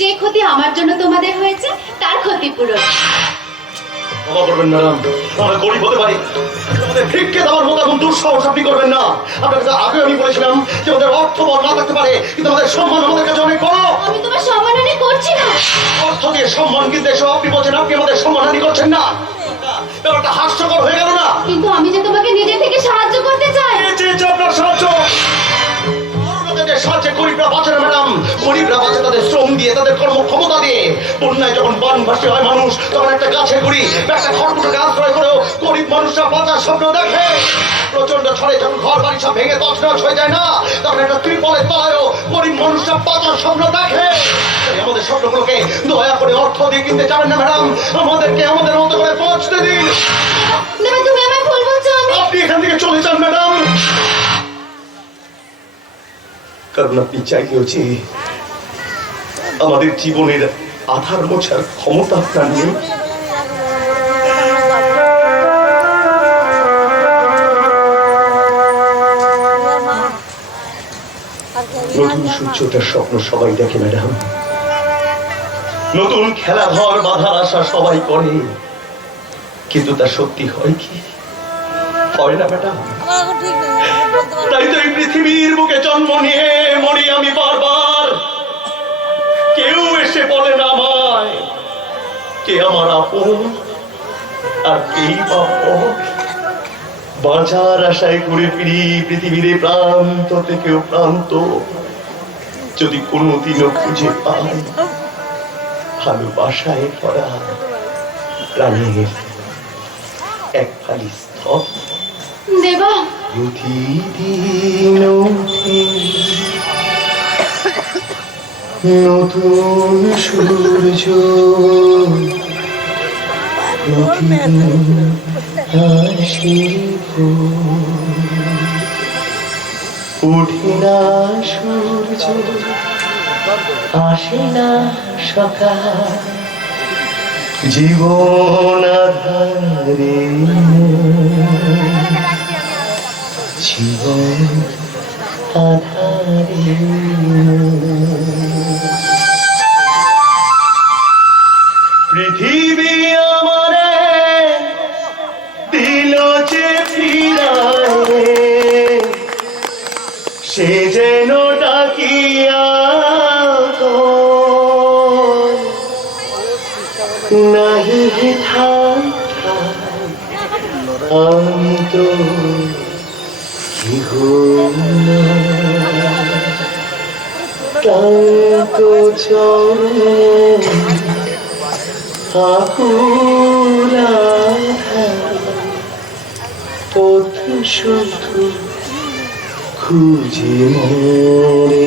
যে ক্ষতি আমার জন্য তোমাদের হয়েছে তার ক্ষতিপূরণ। ক্ষমা করবেন ম্যাডাম। আমরা গরিব হতে পারি। আমাদের ভিক্ষে দেওয়ার মতো এমন দুঃসাহস আপনি করবেন না। আপনার কাছে আগে আমি বলেছিলাম যে আমাদের অর্থ বল না থাকতে পারে কিন্তু আমাদের সম্মান আমাদের কাছে অনেক বড়। আমি তোমার সম্মানহানি করছি না। অর্থ দিয়ে সম্মান কিনতে এসে আপনি বলছেন আপনি আমাদের সম্মানহানি করছেন না। ব্যাপারটা হাস্যকর গরিবরা বাঁচে তাদের শ্রম দিয়ে তাদের কর্ম ক্ষমতা দিয়ে। বন্যায় যখন বনবাসী হয় মানুষ তখন একটা গাছে গুড়ি বা একটা খড়কুটোকে আশ্রয় করেও গরিব মানুষরা বাঁচার স্বপ্ন দেখে। প্রচণ্ড ছড়ে যখন ঘর বাড়ি সব ভেঙে তছনছ হয়ে যায় না তখন একটা ত্রিপলের তলায়ও গরিব মানুষরা বাঁচার স্বপ্ন দেখে। আমাদের স্বপ্নগুলোকে দয়া করে অর্থ দিয়ে কিনতে চাবেন না ম্যাডাম। আমাদেরকে আমাদের মতো করে পৌঁছতে দিন। আপনি এখান থেকে চলে যান ম্যাডাম। কারণ আপনি চাইলেও আমাদের জীবনের আধার মোছার ক্ষমতা আপনার নেই নতুন সূর্যটার স্বপ্ন সবাই দেখে ম্যাডাম। নতুন খেলাঘর বাধার আশা সবাই করে। কিন্তু তা সত্যি হয় কি? হয় না ম্যাডাম। তাই তো এই পৃথিবীর বুকে জন্ম নিয়ে মরি আমি বারবার। কে আমার আপন? আর কেই। বাঁচার আশায় ঘুরে ফিরি পৃথিবীর প্রান্ত থেকেও প্রান্ত। যদি কোনোদিনও খুঁজে পাই ভালোবাসায় ভরা প্রাণের এক ফালি স্তব। দেবা। প্রতিদিন নতুন সূর্য। উঠে না সূর্য আসে না সকাল। জীবন জীবন আধারে। নাহি আমি তো ক্লান্ত চরণ আকুলা পথ শুধু খুঁজে মরে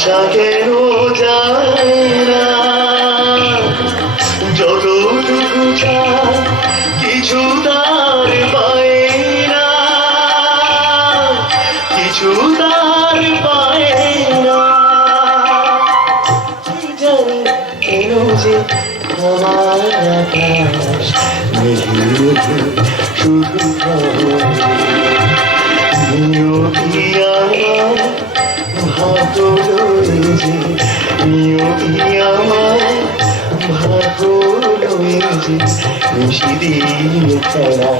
আশা কেন যায় না যতটুকু চায়, কিছু তার পায় না কিছু তার পায় না জানি কেন যে আমার আকাশ শুধু নিয়তি আমার ভাগ্য রয়েছে নিয়তি আমার রয়েছে নিশিদিন খেলা